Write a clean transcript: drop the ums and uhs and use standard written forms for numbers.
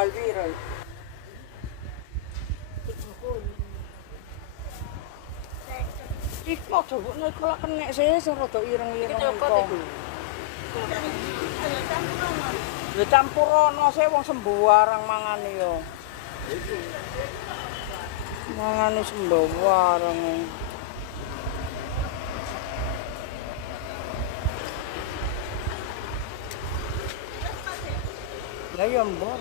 tanggal biro. Iku aja mbok nek kok kena sih sing rada ireng-ireng iku. Ya campurono sih wong sembarang mangane yo. Mangane sembarang. Lah ya mbok.